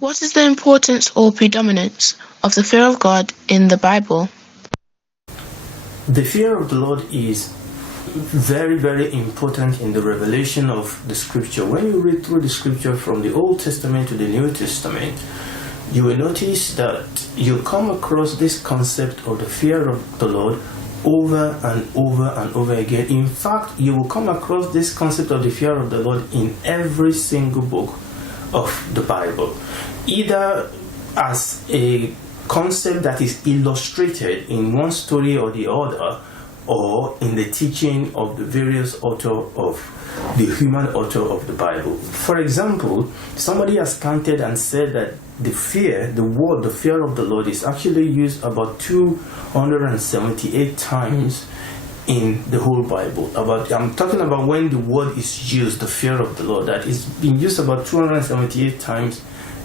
What is the importance or predominance of the fear of God in the Bible? The fear of the Lord is very, very important in the revelation of the scripture. When you read through the scripture from the Old Testament to the New Testament, you will notice that you come across this concept of the fear of the Lord over and over and over again. In fact, you will come across this concept of the fear of the Lord in every single book of the Bible, either as a concept that is illustrated in one story or the other, or in the teaching of the various the human author of the Bible. For example, somebody has counted and said that the fear of the Lord is actually used about 278 times in the whole Bible. I'm talking about when the word is used, the fear of the Lord, that is being used about 278 times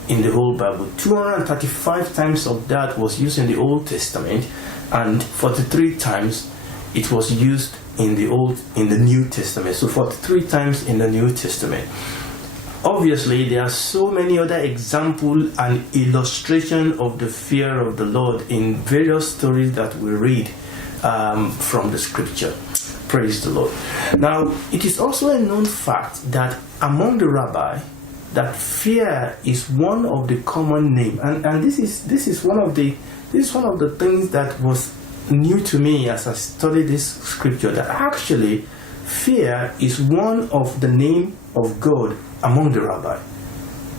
in the whole Bible. 235 times of that was used in the Old Testament, and 43 times it was used in the New Testament. So 43 times in the New Testament. Obviously, there are so many other examples and illustration of the fear of the Lord in various stories that we read from the scripture. Praise the Lord. Now, it is also a known fact that among the rabbi, that fear is one of the common name, and this is one of the things that was new to me as I studied this scripture, that actually fear is one of the name of God among the rabbi.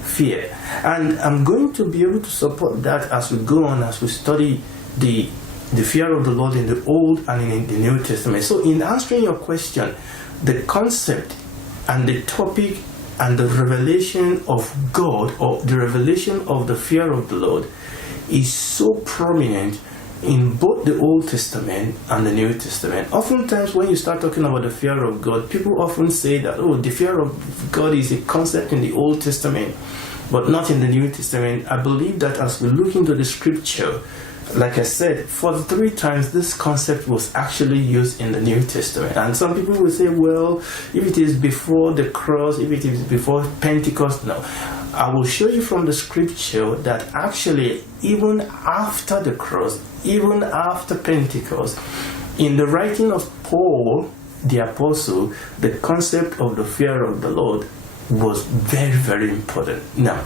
Fear. And I'm going to be able to support that as we go on, as we study the fear of the Lord in the Old and in the New Testament. So in answering your question, the concept and the topic and the revelation of God, or the revelation of the fear of the Lord, is so prominent in both the Old Testament and the New Testament. Oftentimes when you start talking about the fear of God, people often say that, the fear of God is a concept in the Old Testament, but not in the New Testament. I believe that as we look into the scripture, like I said, 43 times this concept was actually used in the New Testament. And some people will say, well, if it is before the cross, if it is before Pentecost, no. I will show you from the scripture that actually even after the cross, even after Pentecost, in the writing of Paul, the apostle, the concept of the fear of the Lord was very, very important. Now,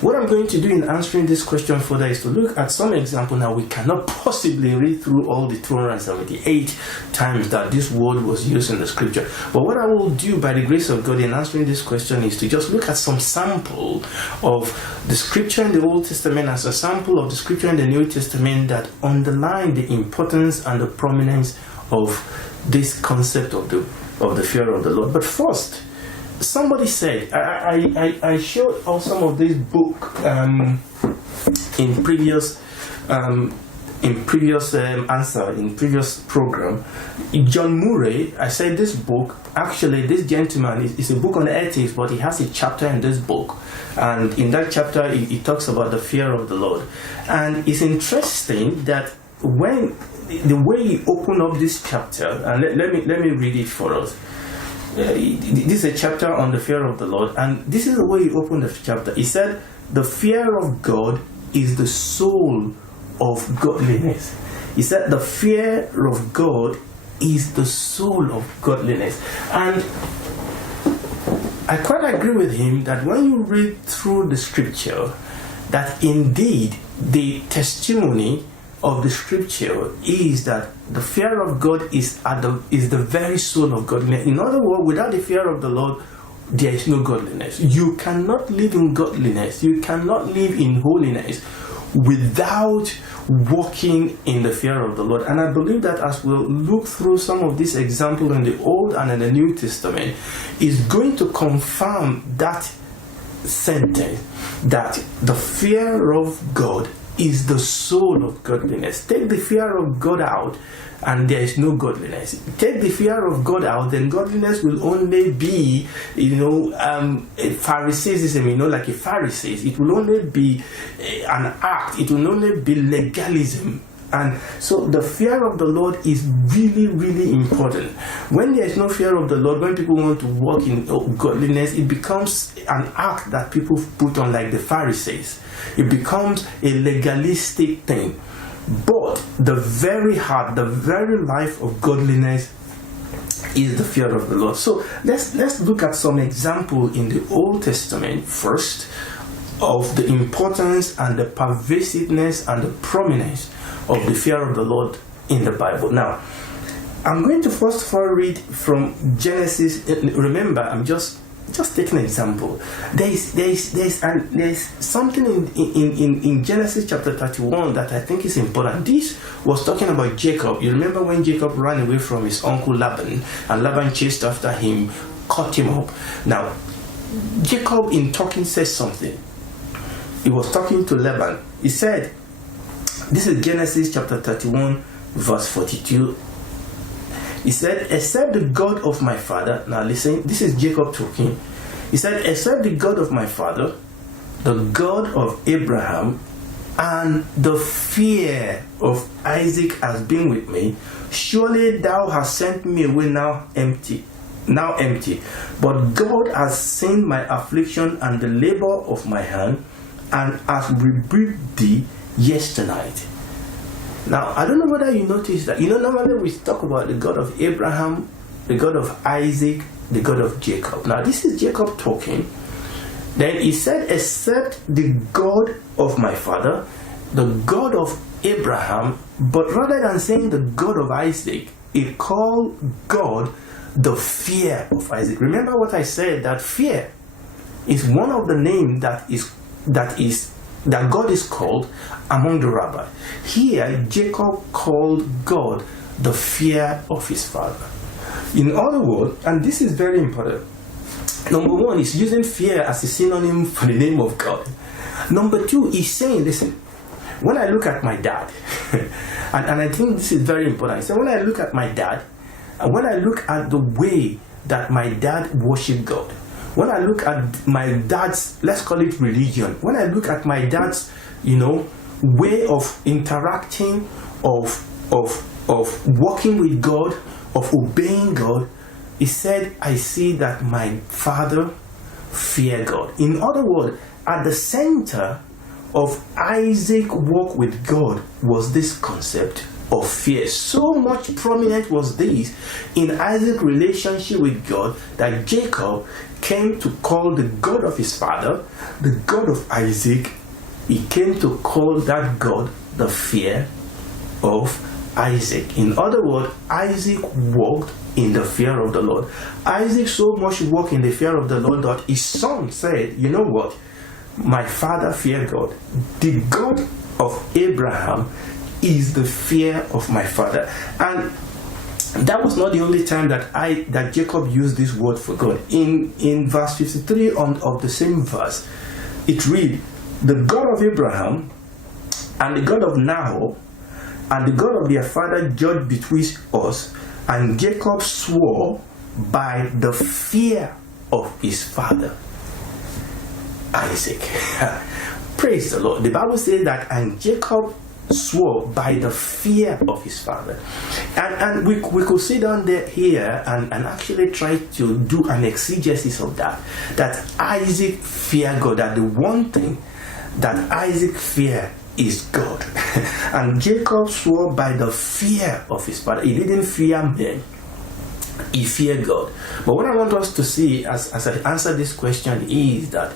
what I'm going to do in answering this question further is to look at some example. Now, we cannot possibly read through all the 278 times that this word was used in the scripture. But what I will do by the grace of God in answering this question is to just look at some sample of the scripture in the Old Testament as a sample of the scripture in the New Testament that underline the importance and the prominence of this concept of the fear of the Lord. But first, somebody said, I showed all some of this book in previous answer, in previous program. John Murray, I said this book, actually this gentleman is a book on ethics, but he has a chapter in this book, and in that chapter he talks about the fear of the Lord. And it's interesting that when the way he opened up this chapter, and let me read it for us. This is a chapter on the fear of the Lord, and this is the way he opened the chapter. He said, the fear of God is the soul of godliness. He said, the fear of God is the soul of godliness. And I quite agree with him that when you read through the scripture, that indeed the testimony of the scripture is that the fear of God is the very soul of godliness. In other words, without the fear of the Lord, there is no godliness. You cannot live in godliness. You cannot live in holiness without walking in the fear of the Lord. And I believe that as we'll look through some of these examples in the Old and in the New Testament, is going to confirm that sentence, that the fear of God is the soul of godliness. Take the fear of God out, and there is no godliness. Take the fear of God out, then godliness will only be, Pharisaism, like a Pharisees. It will only be an act. It will only be legalism. And so the fear of the Lord is really, really important. When there is no fear of the Lord, when people want to walk in godliness, it becomes an act that people put on, like the Pharisees. It becomes a legalistic thing. But the very heart, the very life of godliness is the fear of the Lord. So let's look at some example in the Old Testament first of the importance and the pervasiveness and the prominence of the fear of the Lord in the Bible. Now, I'm going to first of all read from Genesis. Remember, I'm just taking an example. There's something in Genesis chapter 31 that I think is important. This was talking about Jacob. You remember when Jacob ran away from his uncle Laban, and Laban chased after him, caught him up. Now, Jacob in talking says something. He was talking to Laban. He said, this is Genesis chapter 31 verse 42. He said, except the God of my father. Now listen, this is Jacob talking. He said, except the God of my father, the God of Abraham, and the fear of Isaac has been with me, surely thou hast sent me away now empty. But God has seen my affliction and the labor of my hand, and has rebuked thee yesternight. Now, I don't know whether you noticed that. Normally we talk about the God of Abraham, the God of Isaac, the God of Jacob. Now, this is Jacob talking. Then he said, except the God of my father, the God of Abraham, but rather than saying the God of Isaac, he called God the fear of Isaac. Remember what I said, that fear is one of the names that God is called among the rabbis. Here, Jacob called God the fear of his father. In other words, and this is very important, number one, he's using fear as a synonym for the name of God. Number two, he's saying, listen, when I look at my dad, and I think this is very important, he said, when I look at my dad, and when I look at the way that my dad worshiped God, when I look at my dad's, let's call it religion, when I look at my dad's, way of interacting, of working with God, of obeying God, he said, I see that my father feared God. In other words, at the center of Isaac's walk with God was this concept of fear. So much prominent was this in Isaac's relationship with God that Jacob came to call the God of his father, the God of Isaac. He came to call that God the fear of Isaac. In other words, Isaac walked in the fear of the Lord. Isaac so much walked in the fear of the Lord that his son said, you know what? My father feared God. The God of Abraham is the fear of my father. And that was not the only time that Jacob used this word for God. In verse 53 of the same verse, it reads, the God of Abraham and the God of Nahor and the God of their father judged between us, and Jacob swore by the fear of his father Isaac. Praise the Lord. The Bible says that, and Jacob swore by the fear of his father. And we could sit down there here and actually try to do an exegesis of that Isaac feared God, that the one thing that Isaac feared is God. And Jacob swore by the fear of his father. He didn't fear men, he feared God. But what I want us to see as I answer this question is that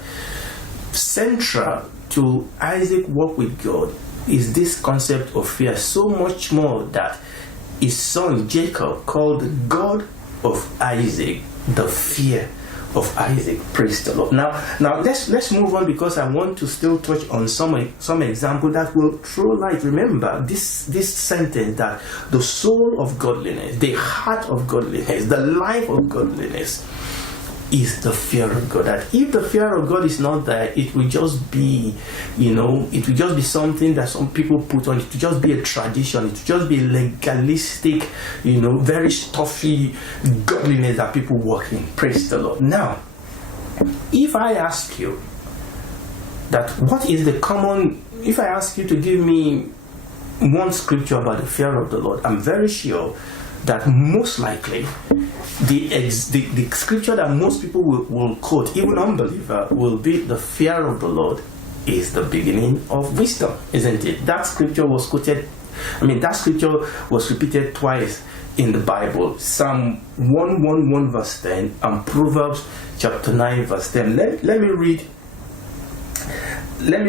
central to Isaac's walk with God is this concept of fear, so much more that his son Jacob called the God of Isaac the fear of Isaac. Praise the Lord. Now let's move on, because I want to still touch on some example that will throw light. Remember this sentence, that the soul of godliness, the heart of godliness, the life of godliness is the fear of God. That if the fear of God is not there, it will just be, it will just be something that some people put on. It will just be a tradition. It will just be legalistic, very stuffy godliness that people walk in. Praise the Lord. Now, if I ask you that what is the common, if I ask you to give me one scripture about the fear of the Lord, I'm very sure that most likely the scripture that most people will quote, even unbeliever, will be the fear of the Lord is the beginning of wisdom, isn't it? That scripture was quoted, that scripture was repeated twice in the Bible. Psalm 111 verse 10 and Proverbs chapter 9 verse 10. Let me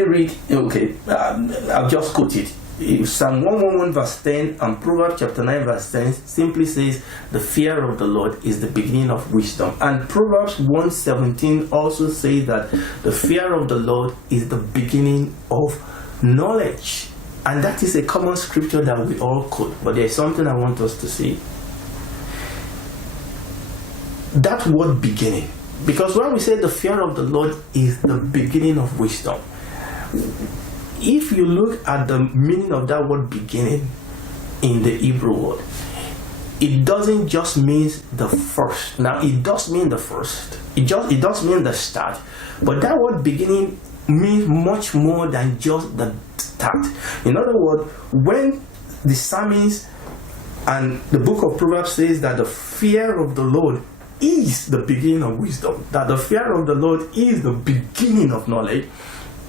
read, okay, I'll just quote it. Psalm 111 verse 10 and Proverbs chapter 9 verse 10 simply says, the fear of the Lord is the beginning of wisdom. And Proverbs 1:17 also says that the fear of the Lord is the beginning of knowledge. And that is a common scripture that we all quote. But there is something I want us to see. That word beginning. Because when we say the fear of the Lord is the beginning of wisdom, if you look at the meaning of that word beginning in the Hebrew word, it doesn't just mean the first. Now, it does mean the first. It does mean the start. But that word beginning means much more than just the start. In other words, when the psalmist and the book of Proverbs says that the fear of the Lord is the beginning of wisdom, that the fear of the Lord is the beginning of knowledge,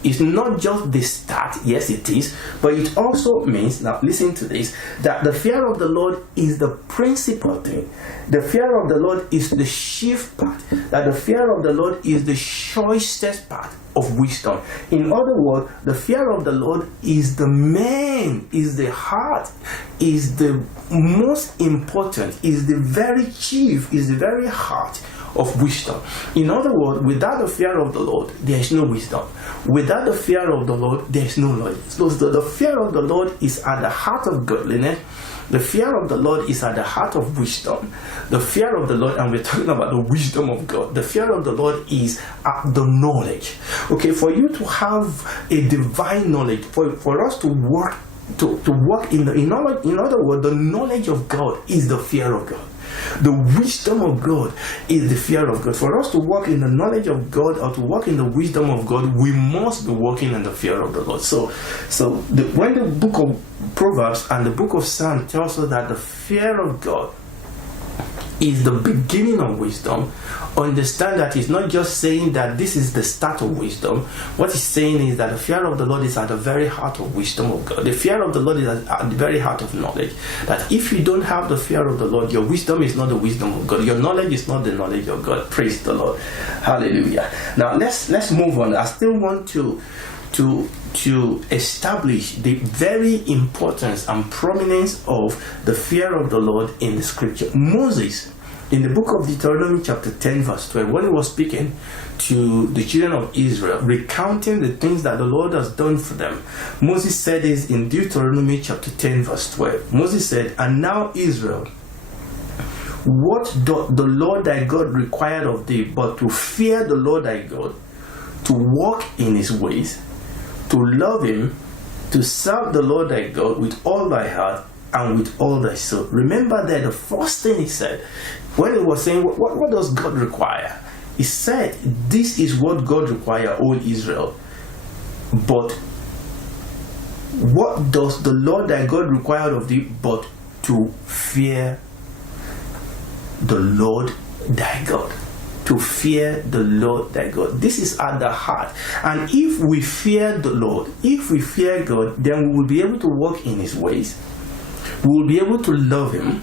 it's not just the start, yes it is, but it also means, now listen to this, that the fear of the Lord is the principal thing. The fear of the Lord is the chief part, that the fear of the Lord is the choicest part of wisdom. In other words, the fear of the Lord is the main, is the heart, is the most important, is the very chief, is the very heart of wisdom. In other words, without the fear of the Lord, there is no wisdom. Without the fear of the Lord, there is no knowledge. So the fear of the Lord is at the heart of godliness. The fear of the Lord is at the heart of wisdom. The fear of the Lord, and we're talking about the wisdom of God. The fear of the Lord is at the knowledge. Okay, for you to have a divine knowledge, for us to work in other words, the knowledge of God is the fear of God. The wisdom of God is the fear of God. For us to walk in the knowledge of God or to walk in the wisdom of God, we must be walking in the fear of the Lord. When the book of Proverbs and the book of Psalms tells us that the fear of God is the beginning of wisdom, understand that it's not just saying that this is the start of wisdom. What it's saying is that the fear of the Lord is at the very heart of wisdom of God. The fear of the Lord is at the very heart of knowledge. That if you don't have the fear of the Lord, your wisdom is not the wisdom of God. Your knowledge is not the knowledge of God. Praise the Lord. Hallelujah. Now let's move on. I still want to establish the very importance and prominence of the fear of the Lord in the scripture. Moses, in the book of Deuteronomy chapter 10 verse 12, when he was speaking to the children of Israel, recounting the things that the Lord has done for them, Moses said this in Deuteronomy chapter 10 verse 12. Moses said, "And now Israel, what doth the Lord thy God require of thee but to fear the Lord thy God, to walk in his ways, to love him, to serve the Lord thy God with all thy heart and with all thy soul." Remember that the first thing he said, when he was saying, what does God require? He said, this is what God requires, O Israel. But what does the Lord thy God require of thee but to fear the Lord thy God? To fear the Lord thy God. This is at the heart. And if we fear the Lord, if we fear God, then we will be able to walk in his ways. We will be able to love him.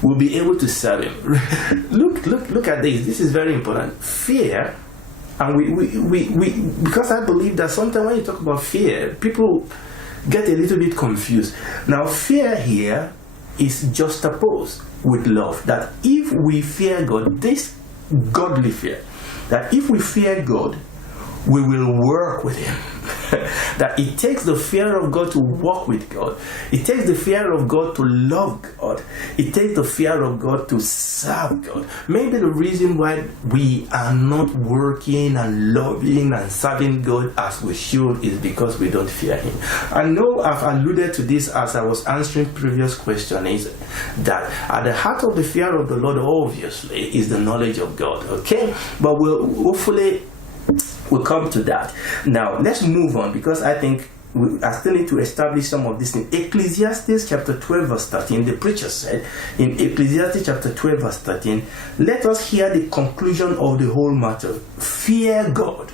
We'll be able to serve him. Look at this. This is very important. Fear, and we because I believe that sometimes when you talk about fear, people get a little bit confused. Now, fear here is juxtaposed with love. That if we fear God, this godly fear, that if we fear God, we will work with him. That it takes the fear of God to walk with God. It takes the fear of God to love God. It takes the fear of God to serve God. Maybe the reason why we are not working and loving and serving God as we should is because we don't fear him. I know I've alluded to this as I was answering previous question, is that at the heart of the fear of the Lord obviously is the knowledge of God. Okay? But we'll come to that. Now let's move on, because I think I still need to establish some of these things. Ecclesiastes chapter 12 verse 13, the preacher said in Ecclesiastes chapter 12 verse 13, let us hear the conclusion of the whole matter. Fear God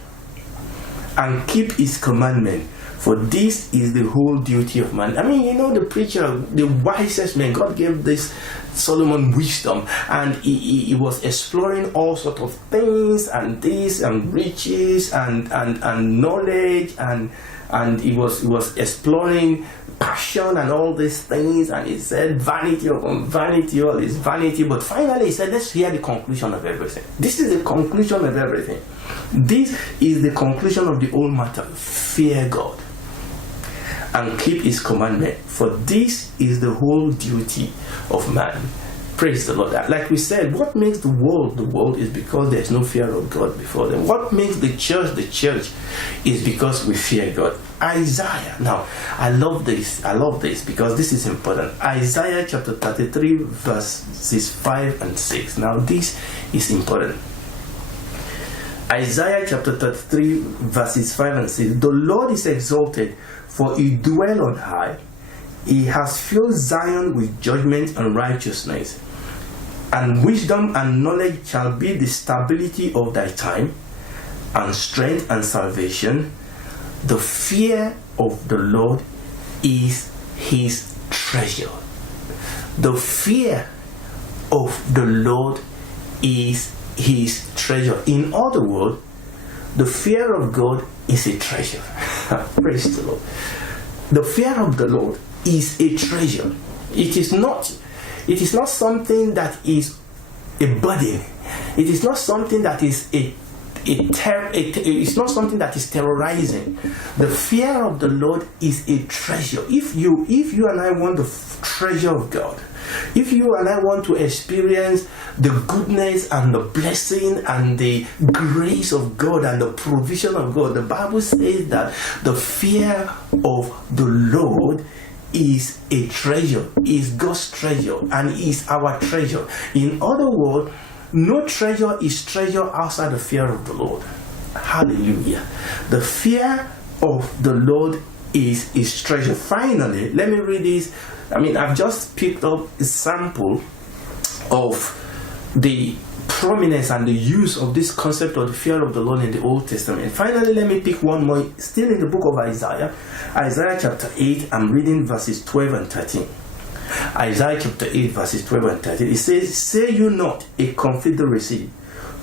and keep his commandment, for this is the whole duty of man. I mean, you know, the preacher, the wisest man, God gave this Solomon wisdom, and he was exploring all sorts of things, and this, and riches, and knowledge, and he was exploring passion and all these things, and he said vanity upon vanity, all is vanity. But finally he said, let's hear the conclusion of everything. This is the conclusion of everything. This is the conclusion of the whole matter. Fear God and keep his commandment, for this is the whole duty of man. Praise the Lord. Like we said, what makes the world is because there's no fear of God before them. What makes the church is because we fear God. Isaiah, now I love this because this is important. Isaiah chapter 33 verses 5 and 6. Now this is important. Isaiah chapter 33 verses 5 and 6. The Lord is exalted, for he dwells on high. He has filled Zion with judgment and righteousness. And wisdom and knowledge shall be the stability of thy time, and strength and salvation. The fear of the Lord is his treasure. The fear of the Lord is his treasure. In other words, the fear of God is a treasure. Praise the Lord. The fear of the Lord is a treasure. It is not something that is a burden. It is not something that is it's not something that is terrorizing. The fear of the Lord is a treasure. If you and I want the treasure of God, if you and I want to experience the goodness and the blessing and the grace of God and the provision of God, the Bible says that the fear of the Lord is a treasure, is God's treasure, and is our treasure. In other words, no treasure is treasure outside the fear of the Lord. Hallelujah. The fear of the Lord is his treasure. Finally, let me read this. I mean, I've just picked up a sample of the prominence and the use of this concept of the fear of the Lord in the Old Testament. Finally, let me pick one more, still in the book of Isaiah. Isaiah chapter 8, I'm reading verses 12 and 13. Isaiah chapter 8 verses 12 and 13. It says, say you not a confederacy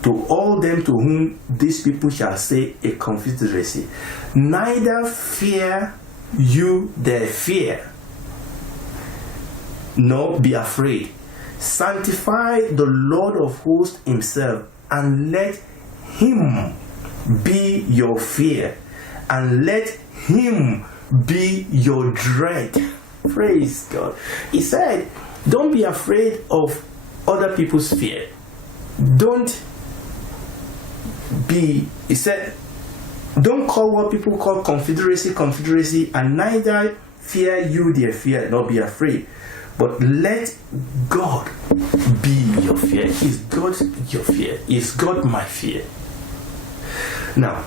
to all them to whom these people shall say a confederacy, neither fear you their fear, nor be afraid. Sanctify the Lord of hosts himself, and let him be your fear, and let him be your dread. Praise God. He said, don't be afraid of other people's fear. He said, don't call what people call confederacy, and neither fear you their fear, nor be afraid. But let God be your fear. Is God your fear? Is God my fear? Now,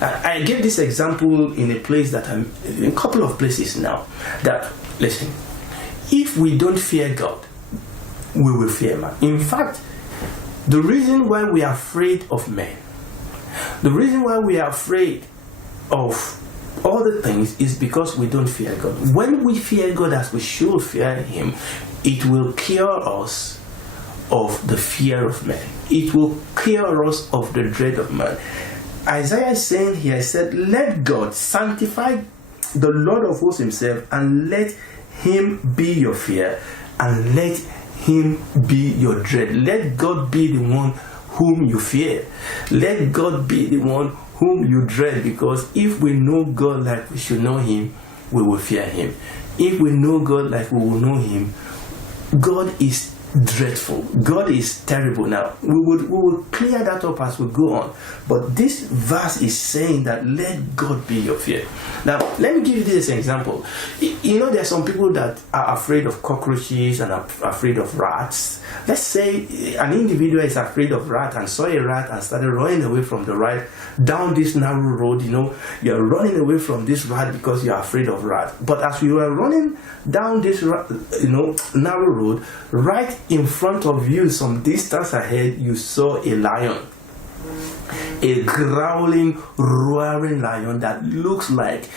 I gave this example in a place that I'm in a couple of places now. That, listen, if we don't fear God, we will fear man. In fact, the reason why we are afraid of men, the reason why we are afraid of all the things is because we don't fear God. When we fear God as we should fear him, it will cure us of the fear of man. It will cure us of the dread of man. Isaiah is saying here, he said, let God sanctify the Lord of hosts himself, and let him be your fear, and let him be your dread. Let God be the one whom you fear. Let God be the one whom you dread, because if we know God like we should know him, we will fear him. If we know God like we will know him, God is dreadful. God is terrible. Now, we will clear that up as we go on. But this verse is saying that let God be your fear. Now, let me give you this example. You know, there are some people that are afraid of cockroaches and are afraid of rats. Let's say an individual is afraid of rat and saw a rat and started running away from the rat down this narrow road. You know, you're running away from this rat because you're afraid of rat. But as you were running down this, narrow road, right in front of you, some distance ahead, you saw a lion. A growling, roaring lion that looks like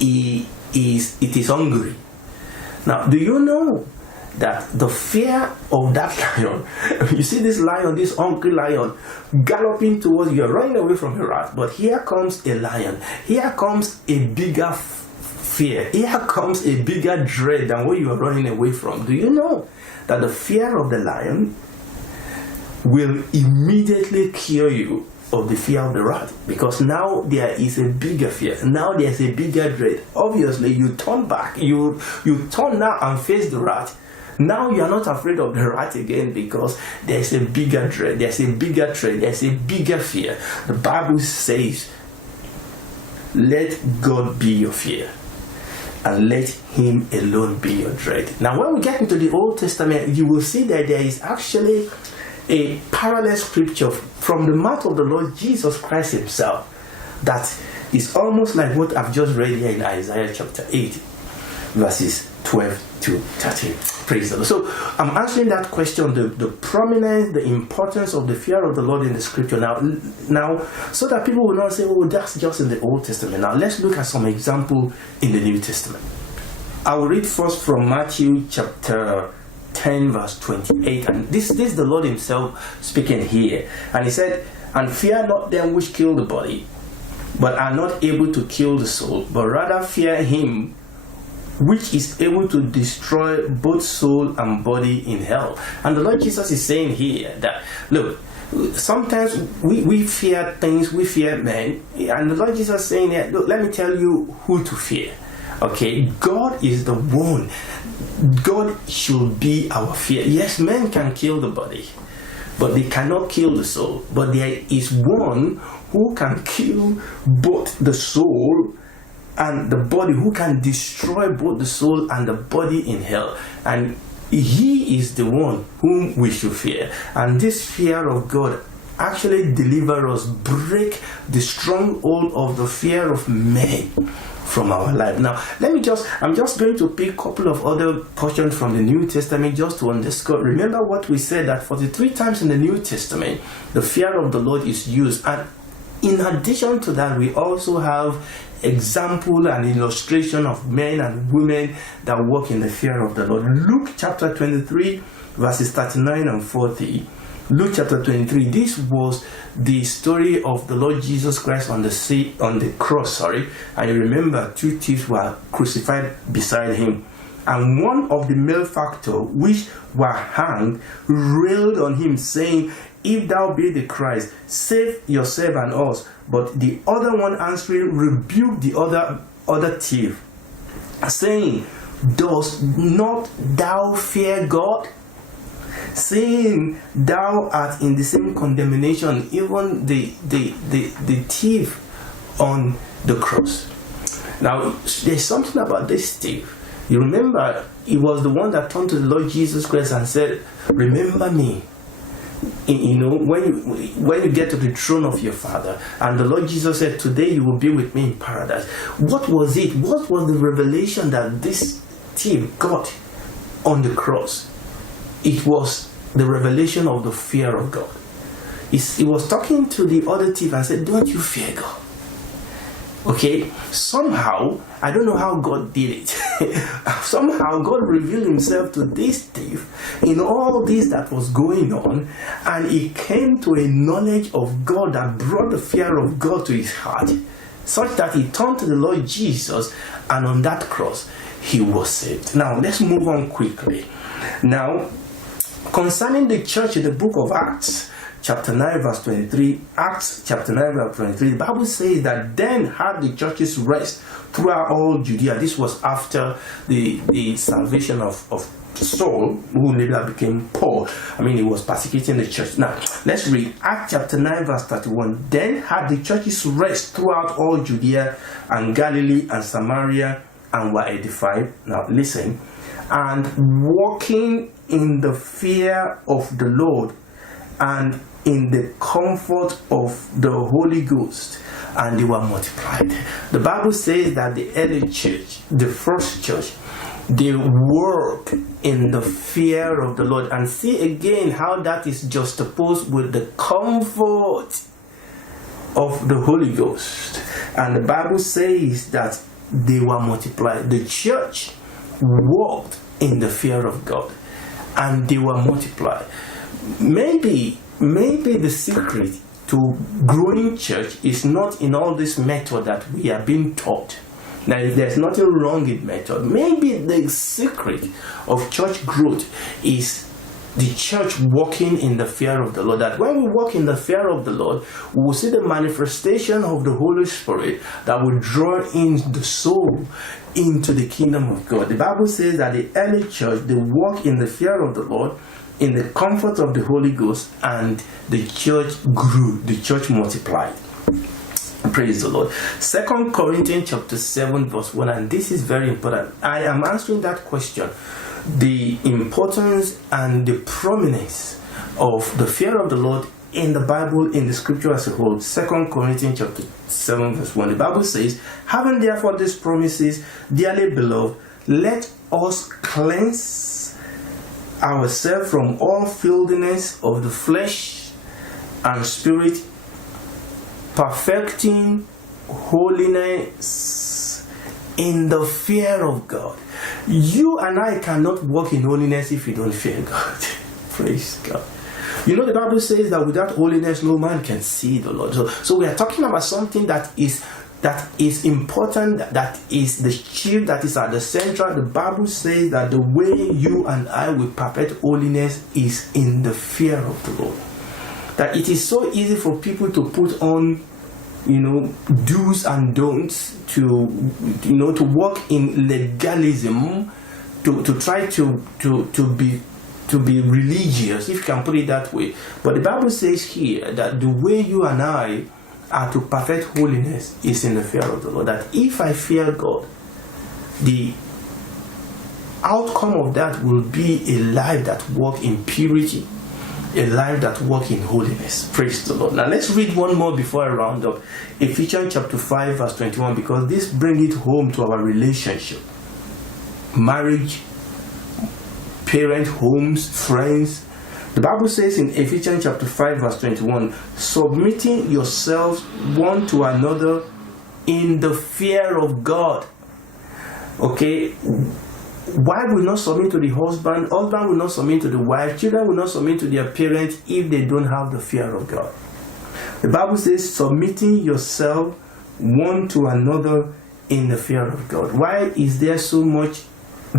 it is hungry. Now, do you know that the fear of that lion, you see this lion, this hungry lion, galloping towards you, you're running away from a rat, but here comes a lion, here comes a bigger fear, here comes a bigger dread than what you are running away from. Do you know that the fear of the lion will immediately cure you of the fear of the rat? Because now there is a bigger fear, now there's a bigger dread. Obviously you turn back, you turn now and face the rat. Now you are not afraid of the rat again because there's a bigger dread, there's a bigger dread, there's a bigger fear. The Bible says, let God be your fear and let Him alone be your dread. Now when we get into the Old Testament, you will see that there is actually a parallel scripture from the mouth of the Lord Jesus Christ Himself that is almost like what I've just read here in Isaiah chapter 8, verses 12 to 13. Praise the Lord. So I'm answering that question, the prominence, the importance of the fear of the Lord in the scripture. Now, so that people will not say, oh, that's just in the Old Testament. Now, let's look at some example in the New Testament. I will read first from Matthew chapter 10, verse 28. And this is the Lord Himself speaking here. And He said, and fear not them which kill the body, but are not able to kill the soul, but rather fear Him which is able to destroy both soul and body in hell. And the Lord Jesus is saying here that, look, sometimes we fear things, we fear men, and the Lord Jesus is saying that, look, let me tell you who to fear. Okay, God is the one. God should be our fear. Yes, men can kill the body, but they cannot kill the soul. But there is one who can kill both the soul and the body, who can destroy both the soul and the body in hell. And He is the one whom we should fear. And this fear of God actually delivers us, break the stronghold of the fear of men from our life. Now, I'm just going to pick a couple of other portions from the New Testament just to underscore. Remember what we said, that 43 times in the New Testament, the fear of the Lord is used. And in addition to that, we also have example and illustration of men and women that walk in the fear of the Lord. Luke chapter 23, verses 39 and 40. Luke chapter 23, this was the story of the Lord Jesus Christ on the cross, and you remember 2 thieves were crucified beside Him, and one of the malefactors which were hanged railed on Him, saying, if thou be the Christ, save yourself and us. But the other one answering rebuked the other thief, saying, dost not thou fear God, saying thou art in the same condemnation, even the thief on the cross. Now, there's something about this thief. You remember, he was the one that turned to the Lord Jesus Christ and said, remember me, you know, when you get to the throne of your Father. And the Lord Jesus said, today you will be with me in paradise. What was it? What was the revelation that this thief got on the cross? It was the revelation of the fear of God. He was talking to the other thief and said, don't you fear God? Okay, somehow, I don't know how God did it. Somehow God revealed Himself to this thief in all this that was going on, and he came to a knowledge of God that brought the fear of God to his heart, such that he turned to the Lord Jesus, and on that cross he was saved. Now let's move on quickly. Now, concerning the church in the book of Acts, chapter 9, verse 23, Acts chapter 9, verse 23, the Bible says that then had the churches rest throughout all Judea. This was after the salvation of Saul, who later became Paul. He was persecuting the church. Now, let's read Acts chapter 9, verse 31. Then had the churches rest throughout all Judea and Galilee and Samaria, and were edified. Now, listen. And walking in the fear of the Lord and in the comfort of the Holy Ghost, and they were multiplied. The Bible says that the early church, the first church, they work in the fear of the Lord. And see again how that is juxtaposed with the comfort of the Holy Ghost. And the Bible says that they were multiplied. The church walked in the fear of God, and they were multiplied. Maybe the secret to growing church is not in all this method that we are being taught. Now, there's nothing wrong in method. Maybe the secret of church growth is the church walking in the fear of the Lord. That when we walk in the fear of the Lord, we will see the manifestation of the Holy Spirit that will draw in the soul into the kingdom of God. The Bible says that the early church, they walk in the fear of the Lord, in the comfort of the Holy Ghost, and the church grew, the church multiplied. Praise the Lord. 2 Corinthians chapter 7 verse 1, and this is very important. I am answering that question. The importance and the prominence of the fear of the Lord in the Bible, in the scripture as a whole. 2 Corinthians chapter 7 verse 1. The Bible says, having therefore these promises, dearly beloved, let us cleanse ourselves from all filthiness of the flesh and spirit, perfecting holiness in the fear of God. You and I cannot walk in holiness if we don't fear God. Praise God. The Bible says that without holiness no man can see the Lord. So we are talking about something that is important, that is the chief, that is at the center. The Bible says that the way you and I will perfect holiness is in the fear of the Lord. That it is so easy for people to put on, do's and don'ts, to walk in legalism, to try to be religious, if you can put it that way. But the Bible says here that the way you and I are to perfect holiness is in the fear of the Lord. That if I fear God, the outcome of that will be a life that walks in purity, a life that walks in holiness. Praise the Lord. Now let's read one more before I round up. Ephesians chapter 5 verse 21, because this brings it home to our relationship. Marriage, parent, homes, friends. The Bible says in Ephesians chapter 5 verse 21, submitting yourselves one to another in the fear of God. Okay? Wife will not submit to the husband will not submit to the wife, children will not submit to their parents if they don't have the fear of God. The Bible says submitting yourself one to another in the fear of God. Why is there so much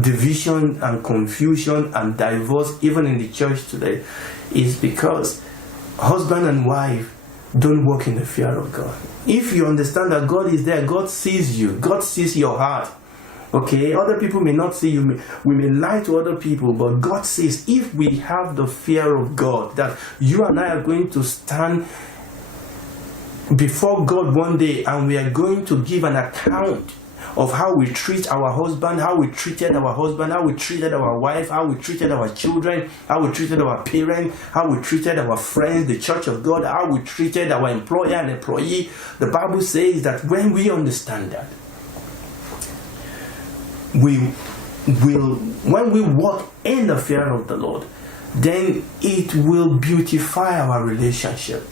division and confusion and divorce even in the church today? Is because husband and wife don't walk in the fear of God. If you understand that God is there, God sees you, God sees your heart. Okay, other people may not see you, we may lie to other people, but God says if we have the fear of God, that you and I are going to stand before God one day and we are going to give an account of how we treat our husband, how we treated our husband, how we treated our wife, how we treated our children, how we treated our parents, how we treated our friends, the church of God, how we treated our employer and employee. The Bible says that when we understand that, when we walk in the fear of the Lord, then it will beautify our relationship.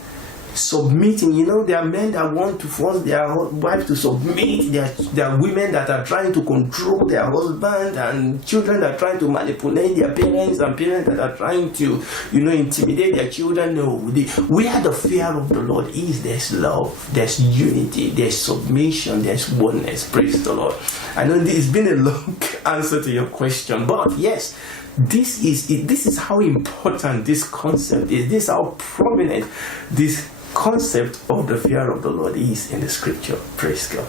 Submitting, there are men that want to force their wives to submit. There are women that are trying to control their husband, and children that are trying to manipulate their parents, and parents that are trying to, intimidate their children. No, where the fear of the Lord is, there's love, there's unity, there's submission, there's oneness. Praise the Lord. I know this has been a long answer to your question, but yes, this is how important this concept is. This is how prominent this concept of the fear of the Lord is in the scripture. Praise God.